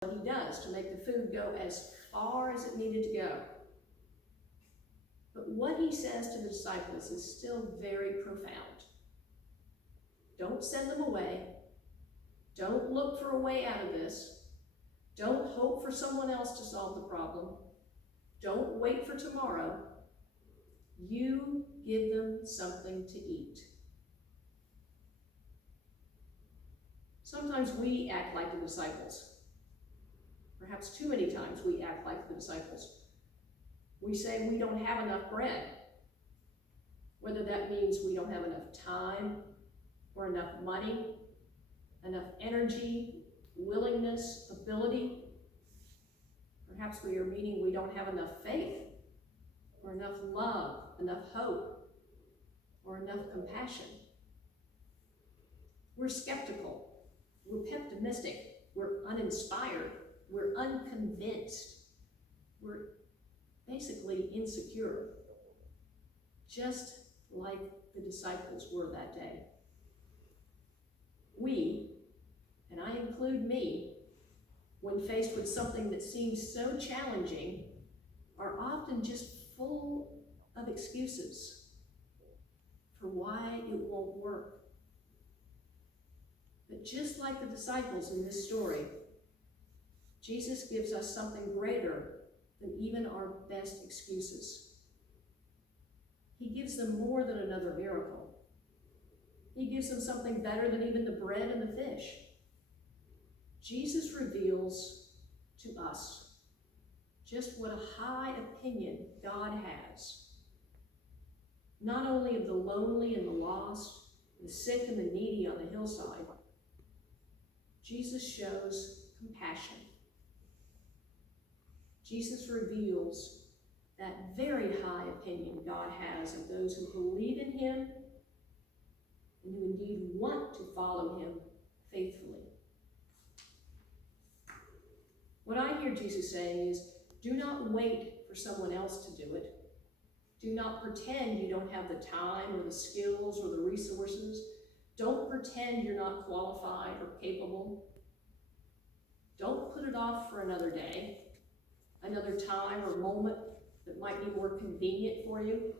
what he does to make the food go as far as it needed to go. But what he says to the disciples is still very profound. Don't send them away. Don't look for a way out of this. Don't hope for someone else to solve the problem. Don't wait for tomorrow. You give them something to eat. Sometimes we act like the disciples. Perhaps too many times we act like the disciples. We say we don't have enough bread. Whether that means we don't have enough time or enough money, enough energy, willingness, ability. Perhaps we are meaning we don't have enough faith or enough love, enough hope, or enough compassion. We're skeptical. We're pessimistic. We're uninspired. We're unconvinced. We're basically insecure, just like the disciples were that day. We, and I include me, when faced with something that seems so challenging, are often just full of excuses for why it won't work. But just like the disciples in this story, Jesus gives us something greater than even our best excuses. He gives them more than another miracle. He gives them something better than even the bread and the fish. Jesus reveals to us just what a high opinion God has, not only of the lonely and the lost, the sick and the needy on the hillside. Jesus shows compassion. Jesus reveals that very high opinion God has of those who believe in him and who indeed want to follow him faithfully. What I hear Jesus saying is, do not wait for someone else to do it. Do not pretend you don't have the time or the skills or the resources. Don't pretend you're not qualified or capable. Don't put it off for another day, another time or moment that might be more convenient for you.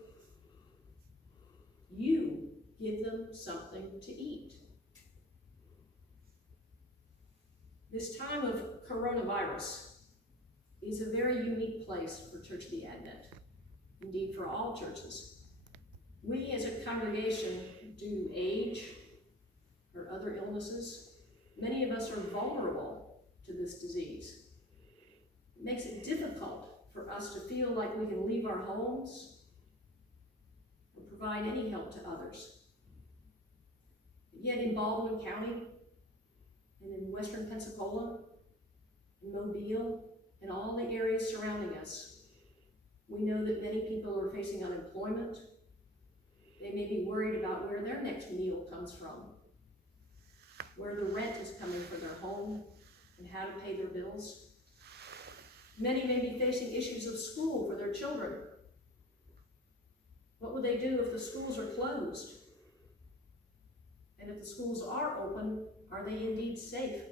You give them something to eat. This time of coronavirus is a very unique place for Church of the Advent, indeed for all churches. We as a congregation, due to age or other illnesses, many of us are vulnerable to this disease. It makes it difficult for us to feel like we can leave our homes or provide any help to others. Yet in Baldwin County, and in western Pensacola, in Mobile, and all the areas surrounding us, we know that many people are facing unemployment. They may be worried about where their next meal comes from, where the rent is coming for their home, and how to pay their bills. Many may be facing issues of school for their children. What would they do if the schools are closed? And if the schools are open, are they indeed safe?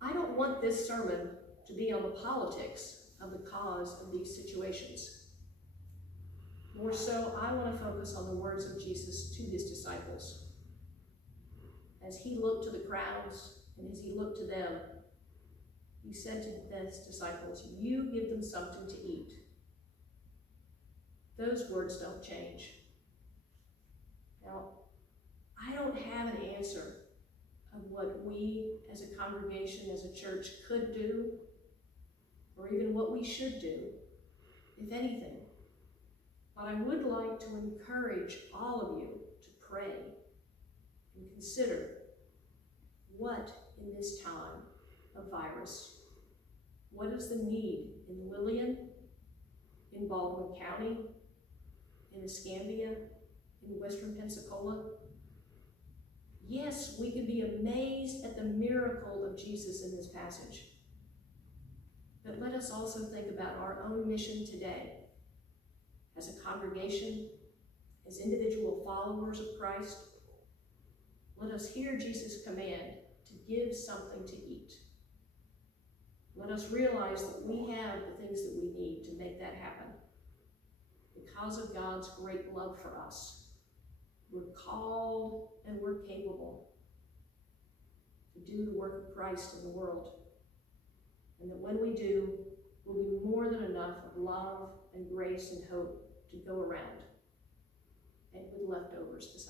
I don't want this sermon to be on the politics of the cause of these situations. More so, I want to focus on the words of Jesus to his disciples. As he looked to the crowds and as he looked to them, he said to his disciples, you give them something to eat. Those words don't change. Now, I don't have an answer of what we as a congregation, as a church could do, or even what we should do, if anything. But I would like to encourage all of you to pray and consider what in this time of virus, what is the need in Lillian, in Baldwin County, in Escambia, in western Pensacola? Yes, we can be amazed at the miracle of Jesus in this passage. But let us also think about our own mission today as a congregation, as individual followers of Christ. Let us hear Jesus' command to give something to eat. Let us realize that we have the things that we need to make that happen. Because of God's great love for us, we're called and we're capable to do the work of Christ in the world. And that when we do, will be more than enough of love and grace and hope to go around, and with leftovers besides.